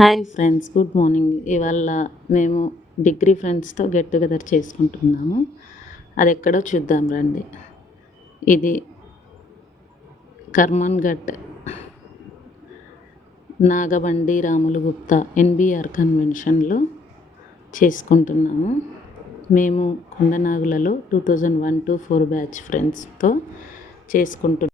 Hi friends, good morning. ఇవాళ మేము డిగ్రీ ఫ్రెండ్స్తో గెట్ టుగెదర్ చేసుకుంటున్నాము. అది ఎక్కడో చూద్దాం రండి. ఇది కర్మన్ ఘట్ నాగబండి రాములు గుప్తా ఎన్బిఆర్ కన్వెన్షన్లో చేసుకుంటున్నాము. మేము కొండనాగులలో 2001-04 బ్యాచ్ ఫ్రెండ్స్తో చేసుకుంటున్నాము.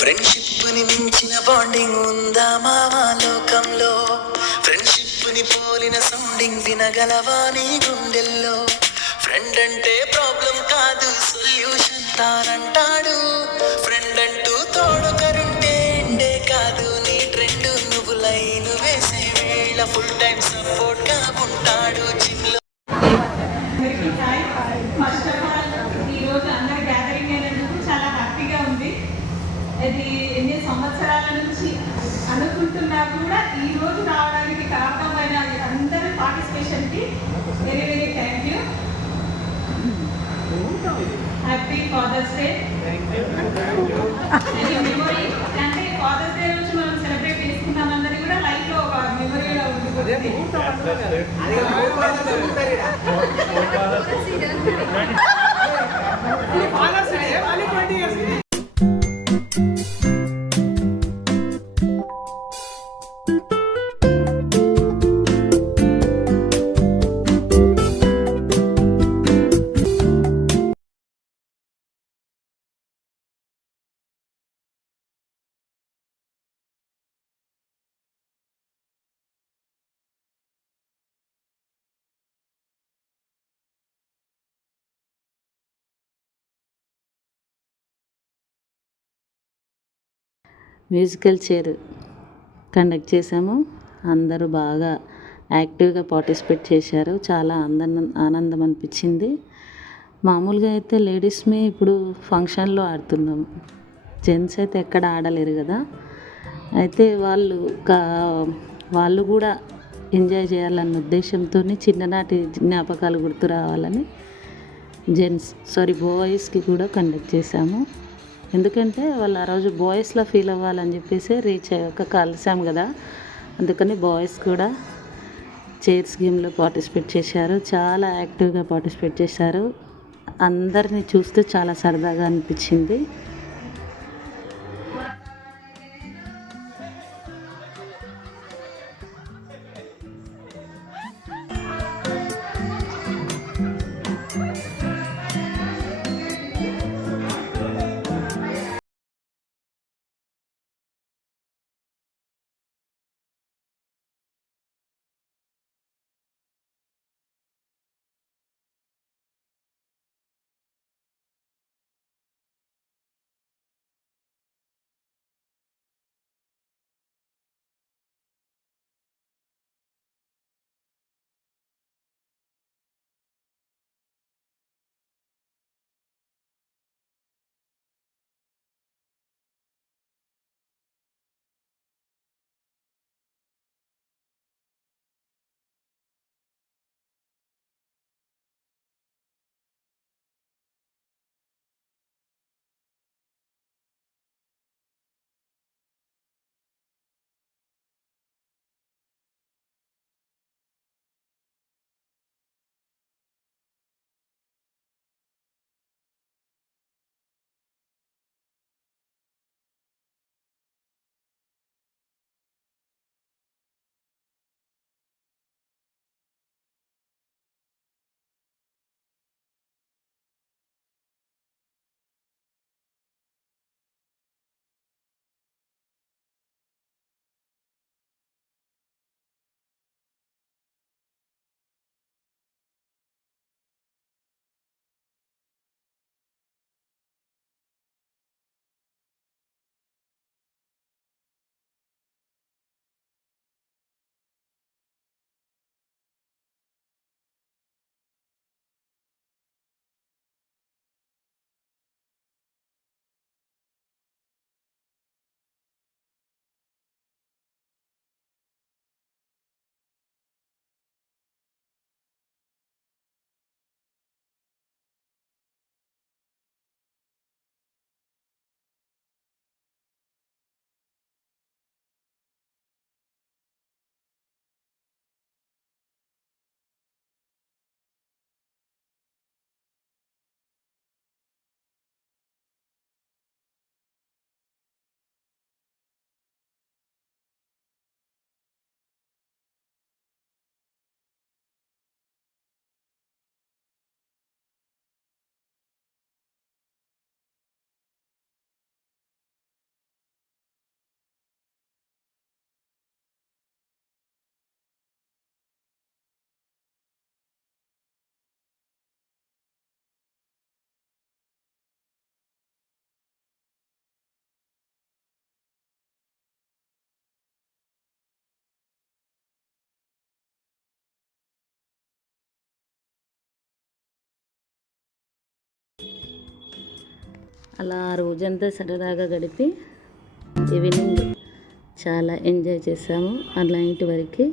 ఫ్రెండ్షిప్ ని మించిన బాండింగ్ ఉందా మావా లోకంలో? ఫ్రెండ్షిప్ ని పోలిన సౌండింగ్ వినగలవా నీ గుండెల్లో? ఫ్రెండ్ అంటే ప్రాబ్లం కాదు, సొల్యూషన్ తానంటాడు. ఫ్రెండ్ అంటూ తోడొకరుంటే ఎండే కాదు, నీ ట్రెండ్ నువ్వు లైన్ వేసే వేళ ఫుల్ టైం సపోర్ట్ గా ఉంటాడు. జిమ్ లో అది ఎన్ని సంవత్సరాల నుంచి అనుకుంటున్నా కూడా ఈ రోజు రావడానికి కారణమైన అందరి పార్టిసిపేషన్కి very very thank you. Happy father's day. Memory అంటే ఫాదర్స్ డే రోజు మనం సెలబ్రేట్ చేసుకుంటామన్నది కూడా లైఫ్లో ఒక మెమొరీగా ఉండిపోతుంది. మ్యూజికల్ చైర్ కండక్ట్ చేసాము. అందరూ బాగా యాక్టివ్గా పార్టిసిపేట్ చేశారు. చాలా ఆనందం అనిపించింది. మామూలుగా అయితే లేడీస్మే ఇప్పుడు ఫంక్షన్లో ఆడుతున్నాము, జెంట్స్ అయితే ఎక్కడ ఆడలేరు కదా. అయితే వాళ్ళు కూడా ఎంజాయ్ చేయాలన్న ఉద్దేశంతో చిన్ననాటి జ్ఞాపకాలు గుర్తు రావాలని బాయ్స్కి కూడా కండక్ట్ చేశాము. ఎందుకంటే వాళ్ళు ఆ రోజు బాయ్స్లో ఫీల్ అవ్వాలని చెప్పేసి కలిసాం కదా, అందుకని బాయ్స్ కూడా చైర్స్ గేమ్లో పార్టిసిపేట్ చేశారు. చాలా యాక్టివ్గా పార్టిసిపేట్ చేశారు. అందరినీ చూస్తే చాలా సరదాగా అనిపించింది. అలా ఆ రోజంతా సరదాగా గడిపి ఈవినింగ్ చాలా ఎంజాయ్ చేసాము. ఆ నైట్ వరకు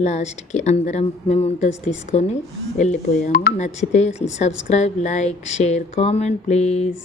లాస్ట్కి అందరం మెమోంటోస్ తీసుకొని వెళ్ళిపోయాము. నచ్చితే subscribe, like, share, comment please.